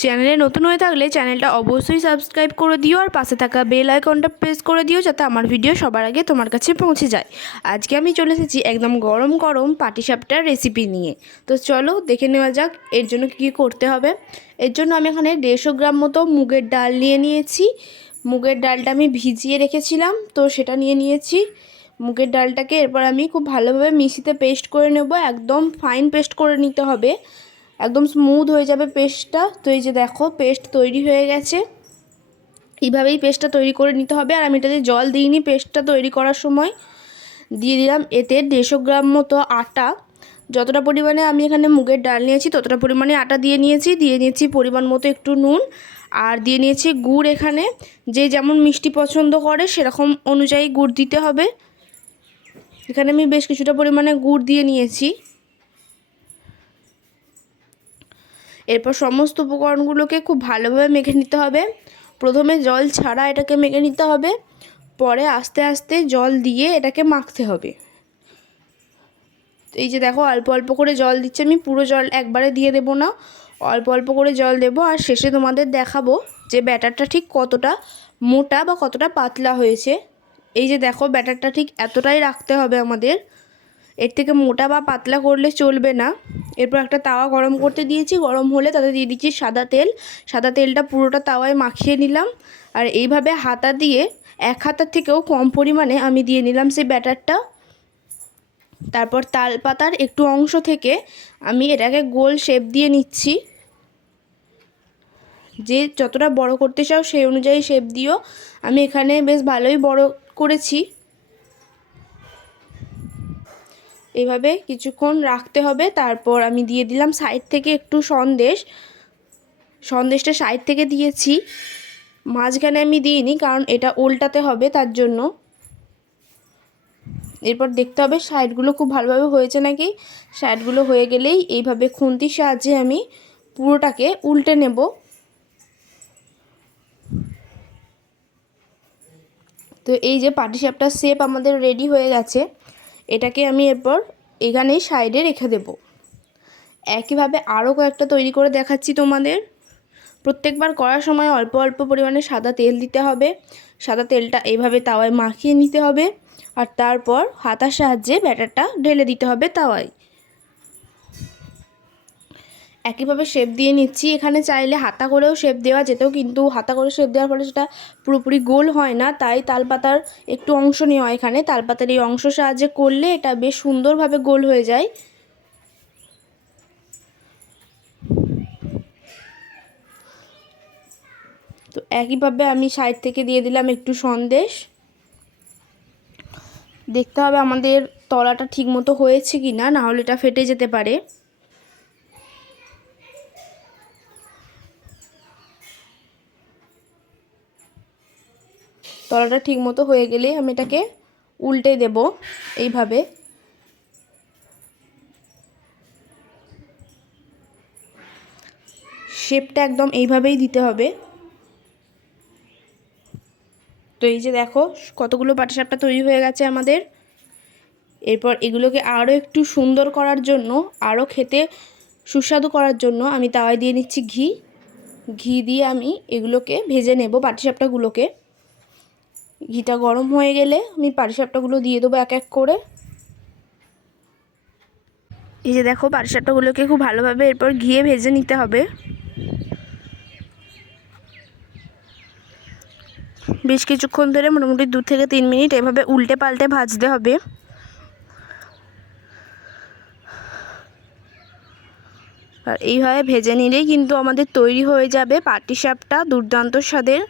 চ্যানেলে নতুন হয়ে থাকলে চ্যানেলটা অবশ্যই সাবস্ক্রাইব করে দিও আর পাশে থাকা বেল আইকনটা প্রেস করে দিও যাতে আমার ভিডিও সবার আগে তোমার কাছে পৌঁছে যায়। আজকে আমি চলে এসেছি একদম গরম গরম পাটিসাপটার রেসিপি নিয়ে। তো চলো দেখে নেওয়া যাক এর জন্য কী করতে হবে। এর জন্য আমি এখানে 150 গ্রাম মতো মুগের ডাল নিয়ে নিয়েছি। মুগের ডালটা আমি ভিজিয়ে রেখেছিলাম, তো সেটা নিয়ে নিয়েছি। মুগের ডালটাকে এরপর আমি খুব ভালোভাবে মিক্সিতে পেস্ট করে নেব। একদম ফাইন পেস্ট করে নিতে হবে, একদম স্মুথ হয়ে যাবে পেস্টটা। তো এই যে দেখো পেস্ট তৈরি হয়ে গেছে। এইভাবেই পেস্টটা তৈরি করে নিতে হবে। আর আমি এটাতে জল দিইনি, পেস্টটা তৈরি করার সময় দিয়ে দিলাম এতে 150 গ্রাম মতো আটা। যতটা পরিমাণে আমি এখানে মুগের ডাল নিয়েছি ততটা পরিমাণে আটা দিয়ে নিয়েছি পরিমাণ মতো একটু নুন, আর দিয়ে নিয়েছি গুড়। এখানে যে যেমন মিষ্টি পছন্দ করে সেরকম অনুযায়ী গুড় দিতে হবে। এখানে আমি বেশ কিছুটা পরিমাণে গুড় দিয়ে নিয়েছি। এরপর সমস্ত উপকরণগুলোকে খুব ভালোভাবে মেখে নিতে হবে। প্রথমে জল ছাড়া এটাকে মেখে নিতে হবে, পরে আস্তে আস্তে জল দিয়ে এটাকে মাখতে হবে। এই যে দেখো অল্প অল্প করে জল দিচ্ছি আমি, পুরো জল একবারে দিয়ে দেব না, অল্প অল্প করে জল দেব। আর শেষে তোমাদের দেখাবো যে ব্যাটারটা ঠিক কতটা মোটা বা কতটা পাতলা হয়েছে। এই যে দেখো ব্যাটারটা ঠিক এতটাই রাখতে হবে আমাদের, এর থেকে মোটা বা পাতলা করলে চলবে না। এরপর একটা তাওয়া গরম করতে দিয়েছি, গরম হলে তাতে দিয়ে দিচ্ছি সাদা তেল। সাদা তেলটা পুরোটা তাওয়ায় মাখিয়ে নিলাম। আর এইভাবে হাতা দিয়ে 1 হাতার থেকেও কম পরিমাণে আমি দিয়ে নিলাম সেই ব্যাটারটা। তারপর তাল পাতার একটু অংশ থেকে আমি এটাকে গোল শেপ দিয়ে নিচ্ছি। যে যতটা বড় করতে চাও সেই অনুযায়ী শেপ দিও। আমি এখানে বেশ ভালোই বড় করেছি। এইভাবে কিছুক্ষণ রাখতে হবে। তারপর আমি দিয়ে দিলাম সাইড থেকে একটু সন্দেশটা সাইড থেকে দিয়েছি, মাঝখানে আমি দিইনি কারণ এটা উল্টাতে হবে তার জন্য। এরপর দেখতে হবে সাইডগুলো খুব ভালোভাবে হয়েছে নাকি। সাইডগুলো হয়ে গেলেই এইভাবে খুন্তির সাহায্যে আমি পুরোটাকে উল্টে নেব। তো এই যে পাটিসাপটার শেপ আমাদের রেডি হয়ে গেছে। এটাকে আমি এরপর এখানেই সাইডে রেখে দেব। একইভাবে আরও কয়েকটা তৈরি করে দেখাচ্ছি তোমাদের। প্রত্যেকবার করার সময় অল্প অল্প পরিমাণে সাদা তেল দিতে হবে। সাদা তেলটা এইভাবে তাওয়ায় মাখিয়ে নিতে হবে, আর তারপর হাতার সাহায্যে ব্যাটারটা ঢেলে দিতে হবে তাওয়ায়। একইভাবে শেপ দিয়ে নিচ্ছি। এখানে চাইলে হাতা করেও শেপ দেওয়া যেত, কিন্তু হাতা করে শেপ দেওয়ার ফলে সেটা পুরোপুরি গোল হয় না, তাই তালপাতার একটু অংশ নেওয়া। এখানে তালপাতার এই অংশ সাহায্যে করলে এটা বেশ সুন্দরভাবে গোল হয়ে যায়। তো একইভাবে আমি সাইড থেকে দিয়ে দিলাম একটু সন্দেশ। দেখতে হবে আমাদের তলাটা ঠিক মতো হয়েছে কি না, নাহলে এটা ফেটে যেতে পারে। তলাটা ঠিক মতো হয়ে গেলে আমি এটাকে উল্টে দেব। এইভাবে শেপটা একদম এইভাবেই দিতে হবে। তো এই যে দেখো কতগুলো পাটিসাপটা তৈরি হয়ে গেছে আমাদের। এরপর এগুলোকে আরও একটু সুন্দর করার জন্য, আরও খেতে সুস্বাদু করার জন্য আমি তাওয়ায় দিয়ে নিচ্ছি ঘি দিয়ে আমি এগুলোকে ভেজে নেব পাটিসাপটাগুলোকে। ঘিটা গরম হয়ে গেলে আমি পাটিসাপটাগুলো দিয়ে দেবো এক এক করে। এই যে দেখো পাটিসাপটাগুলোকে খুব ভালোভাবে এরপর ঘিয়ে ভেজে নিতে হবে। বেশ কিছুক্ষণ ধরে মোটামুটি 2 থেকে 3 মিনিট এভাবে উল্টে পাল্টে ভাজতে হবে। আর এইভাবে ভেজে নিলেই কিন্তু আমাদের তৈরি হয়ে যাবে পাটিসাপটা দুর্দান্ত স্বাদের।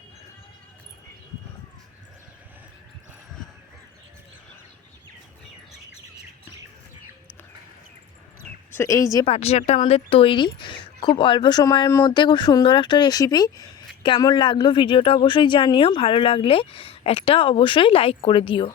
সো এই যে পাটিসাপটা আমাদের তৈরি, খুব অল্প সময়ের মধ্যে খুব সুন্দর একটা রেসিপি। কেমন লাগলো ভিডিওটা অবশ্যই জানিও, ভালো লাগলে একটা অবশ্যই লাইক করে দিও।